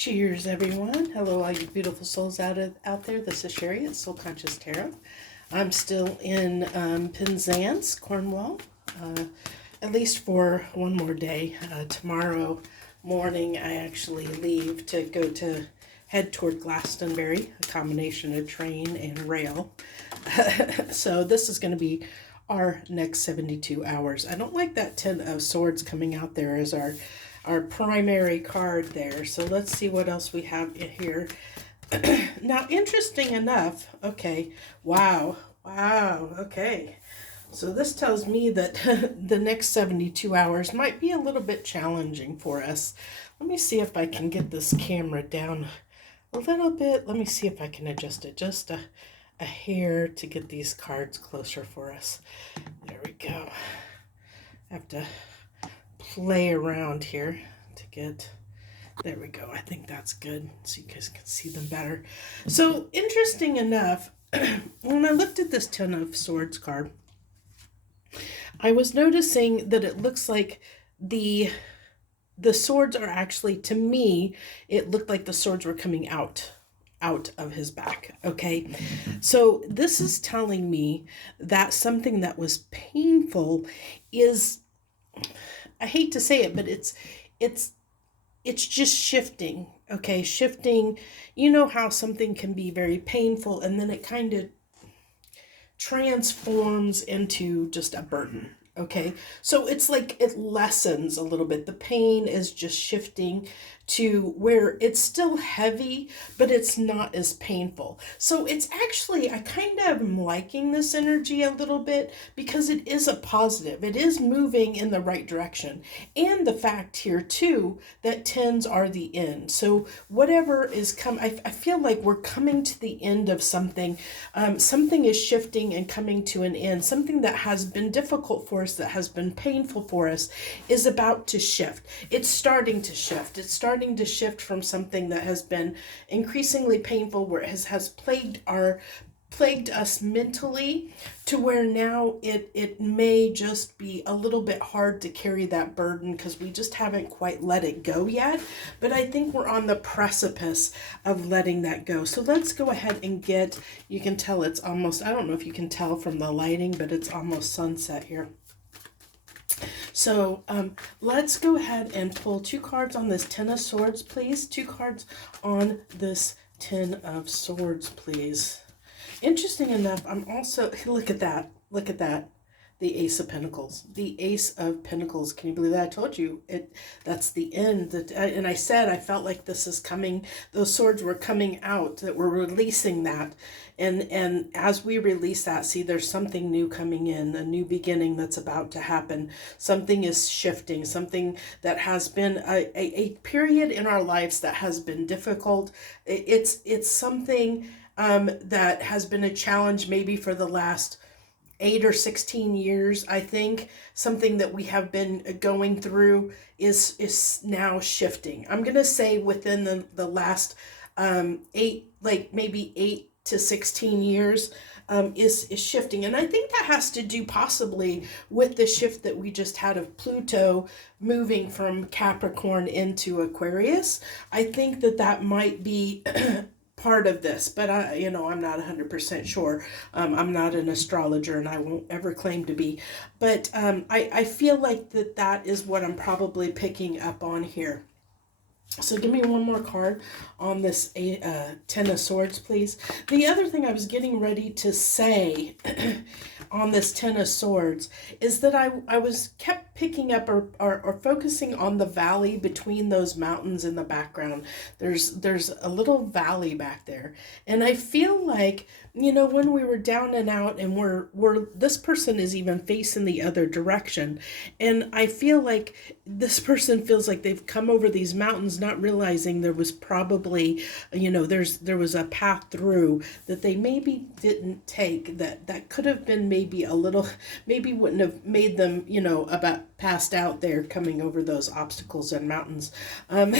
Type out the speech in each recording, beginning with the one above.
Cheers, everyone. Hello, all you beautiful souls out there. This is Sherry at Soul Conscious Tarot. I'm still in Penzance, Cornwall, at least for one more day. Tomorrow morning, I actually leave to head toward Glastonbury, a combination of train and rail. So this is going to be our next 72 hours. I don't like that 10 of Swords coming out there as our primary card there. So let's see what else we have in here. Now, interesting enough, okay, wow, okay. So this tells me that the next 72 hours might be a little bit challenging for us. Let me see if I can get this camera down a little bit. Let me see if I can adjust it just a hair to get these cards closer for us. There we go. I have to play around here to get, there we go. I think that's good so you guys can see them better. So interesting enough, when I looked at this 10 of Swords card, I was noticing that it looks like the swords are actually, to me, it looked like the swords were coming out of his back. Okay. So this is telling me that something that was painful is, I hate to say it, but it's just shifting. Okay. Shifting, you know how something can be very painful and then it kind of transforms into just a burden. Okay. So it's like it lessens a little bit. The pain is just shifting to where it's still heavy, but it's not as painful. So it's actually, I kind of am liking this energy a little bit because it is a positive. It is moving in the right direction. And the fact here too, that 10s are the end. So whatever is coming, I feel like we're coming to the end of something. Something is shifting and coming to an end. Something that has been difficult for us, that has been painful for us, is about to shift. It's starting to shift. It's starting to shift from something that has been increasingly painful, where it has plagued us mentally, to where now it may just be a little bit hard to carry that burden because we just haven't quite let it go yet. But I think we're on the precipice of letting that go. So let's go ahead and get, you can tell it's almost, I don't know if you can tell from the lighting, but it's almost sunset here. So let's go ahead and pull 2 cards on this 10 of Swords, please. 2 cards on this 10 of Swords, please. Interesting enough, I'm also, look at that. The Ace of Pentacles. The Ace of Pentacles. Can you believe that? I told you that's the end. And I said I felt like this is coming. Those swords were coming out, that we're releasing that. And as we release that, see, there's something new coming in, a new beginning that's about to happen. Something is shifting, something that has been a period in our lives that has been difficult. It's something that has been a challenge maybe for the last 8 or 16 years. I think something that we have been going through is now shifting. I'm going to say within the last 8 to 16 years is shifting. And I think that has to do possibly with the shift that we just had of Pluto moving from Capricorn into Aquarius. I think that might be part of this, but I'm not 100% sure. I'm not an astrologer and I won't ever claim to be, but I feel like that is what I'm probably picking up on here. So give me one more card on this 10 of Swords, please. The other thing I was getting ready to say on this 10 of Swords is that I was kept picking up or focusing on the valley between those mountains in the background. There's a little valley back there. And I feel like, when we were down and out and we're this person is even facing the other direction. And I feel like this person feels like they've come over these mountains, not realizing there was probably, there was a path through that they maybe didn't take, that could have been maybe a little, maybe wouldn't have made them, about passed out there coming over those obstacles and mountains. Um,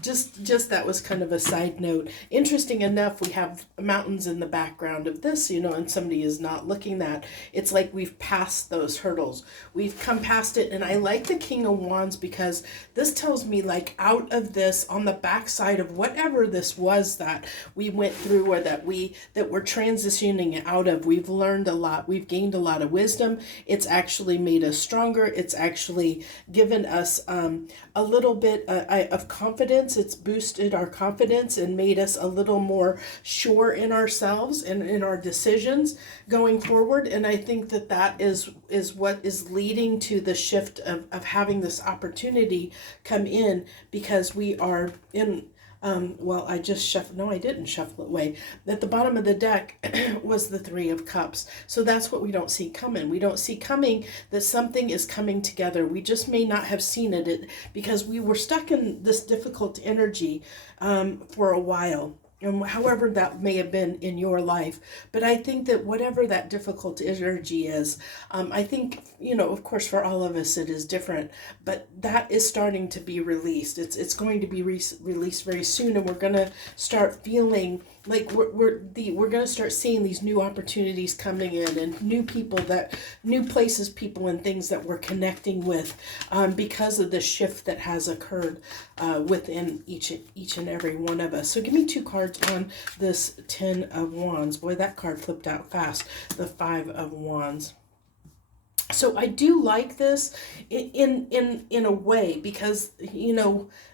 just that was kind of a side note. Interesting enough, we have mountains in the background of this, and somebody is not looking that. It's like we've passed those hurdles. We've come past it, and I like the King of Wands because this tells me like out of this, on the backside of whatever this was that we went through or that we're transitioning out of, we've learned a lot. We've gained a lot of wisdom. It's actually made us stronger. It's actually given us a little bit of confidence. It's boosted our confidence and made us a little more sure in ourselves and in our decisions going forward. And I think that is what is leading to the shift of having this opportunity come in, because we are in well, I just shuffled. No, I didn't shuffle it away. At the bottom of the deck was the Three of Cups. So that's what we don't see coming. We don't see coming that something is coming together. We just may not have seen it because we were stuck in this difficult energy for a while. And however that may have been in your life. But I think that whatever that difficult energy is, I think, of course, for all of us, it is different. But that is starting to be released. It's going to be released very soon. And we're going to start feeling like we're going to start seeing these new opportunities coming in, and new places, people, and things that we're connecting with because of the shift that has occurred within each and every one of us. So give me 2 cards on this Ten of Wands. Boy, that card flipped out fast. The Five of Wands. So I do like this in a way, because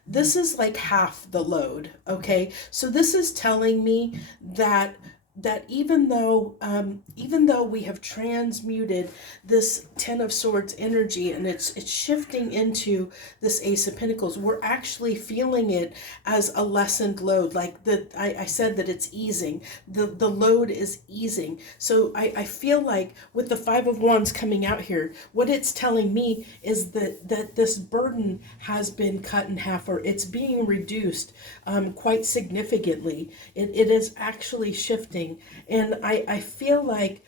this is like half the load. Okay, so this is telling me that even though we have transmuted this Ten of Swords energy and it's shifting into this Ace of Pentacles, we're actually feeling it as a lessened load. Like I said that it's easing. The load is easing. So I feel like with the Five of Wands coming out here, what it's telling me is that this burden has been cut in half, or it's being reduced quite significantly. It is actually shifting. And I feel like,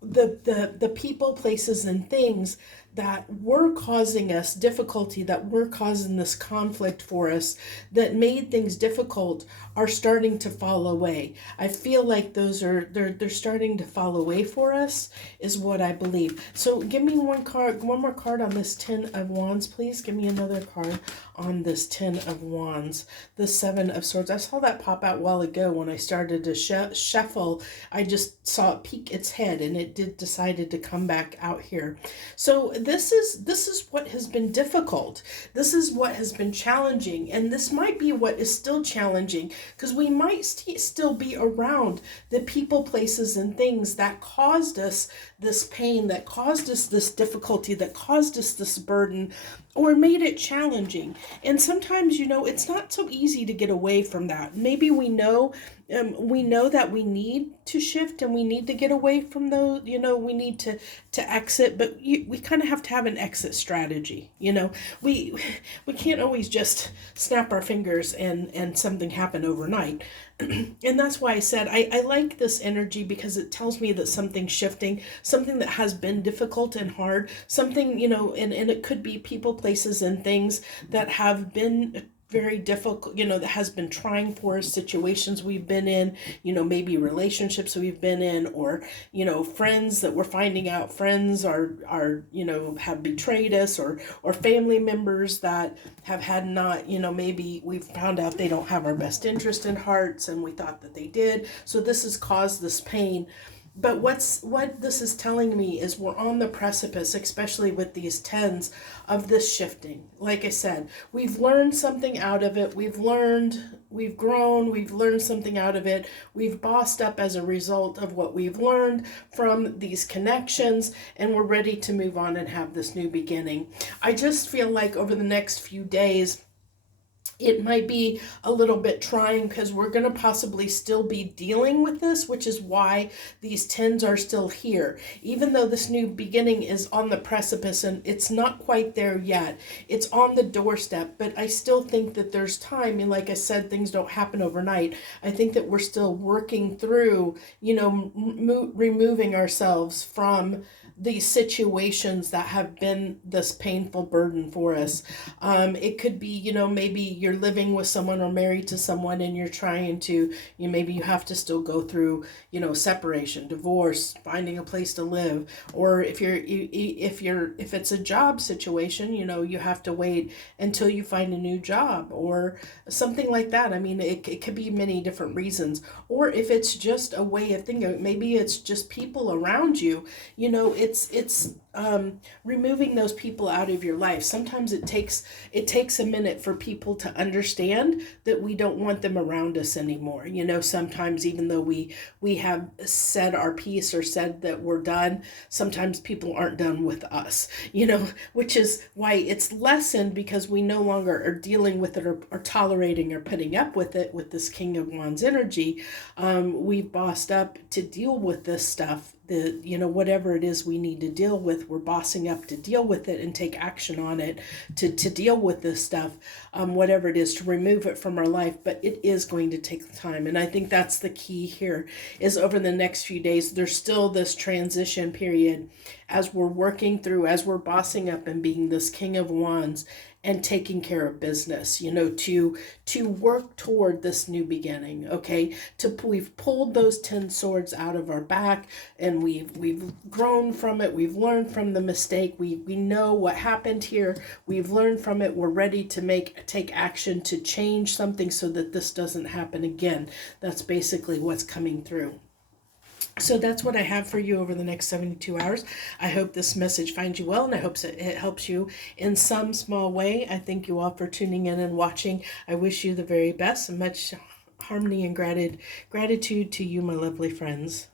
the people, places, and things that were causing us difficulty, that were causing this conflict for us, that made things difficult, are starting to fall away. I feel like they're starting to fall away for us, is what I believe. So give me one more card on this Ten of Wands, please. Give me another card on this Ten of Wands. The Seven of Swords. I saw that pop out a while ago when I started to shuffle. I just saw it peek its head, and it decided to come back out here. So this is what has been difficult. This is what has been challenging, and this might be what is still challenging, because we might still be around the people, places, and things that caused us this pain, that caused us this difficulty, that caused us this burden, or made it challenging. And sometimes, it's not so easy to get away from that. Maybe we know that we need to shift and we need to get away from those, we need to exit, but we kind of have to have an exit strategy. We can't always just snap our fingers and something happen overnight. And that's why I said I like this energy, because it tells me that something's shifting, something that has been difficult and hard, something, and it could be people, places, and things that have been very difficult, that has been trying for us, situations we've been in, maybe relationships we've been in, or, friends that we're finding out friends are, have betrayed us, or family members that have had not, maybe we've found out they don't have our best interest in hearts and we thought that they did. So this has caused this pain. But what this is telling me is we're on the precipice, especially with these tens, of this shifting. Like I said, we've learned something out of it. We've grown, we've learned something out of it. We've bossed up as a result of what we've learned from these connections, and we're ready to move on and have this new beginning. I just feel like over the next few days, it might be a little bit trying, because we're going to possibly still be dealing with this, which is why these tens are still here. Even though this new beginning is on the precipice and it's not quite there yet, it's on the doorstep, but I still think that there's time. And like I said, things don't happen overnight. I think that we're still working through, removing ourselves from these situations that have been this painful burden for us. It could be, maybe you're living with someone or married to someone and you're trying to, maybe you have to still go through, separation, divorce, finding a place to live. Or if it's a job situation, you have to wait until you find a new job or something like that. I mean, it could be many different reasons. Or if it's just a way of thinking, maybe it's just people around you, it's removing those people out of your life. Sometimes it takes a minute for people to understand that we don't want them around us anymore. Sometimes even though we have said our piece or said that we're done, sometimes people aren't done with us, which is why it's lessened, because we no longer are dealing with it or tolerating or putting up with it with this King of Wands energy. We've bossed up to deal with this stuff. Whatever it is we need to deal with, we're bossing up to deal with it and take action on it to deal with this stuff, whatever it is, to remove it from our life. But it is going to take time. And I think that's the key here, is over the next few days, there's still this transition period as we're working through, as we're bossing up and being this King of Wands and taking care of business, to work toward this new beginning. Okay, we've pulled those 10 swords out of our back, and we've grown from it. We've learned from the mistake. We know what happened here. We've learned from it. We're ready to take action to change something so that this doesn't happen again. That's basically what's coming through. So that's what I have for you over the next 72 hours. I hope this message finds you well, and I hope it helps you in some small way. I thank you all for tuning in and watching. I wish you the very best, and much harmony and gratitude to you, my lovely friends.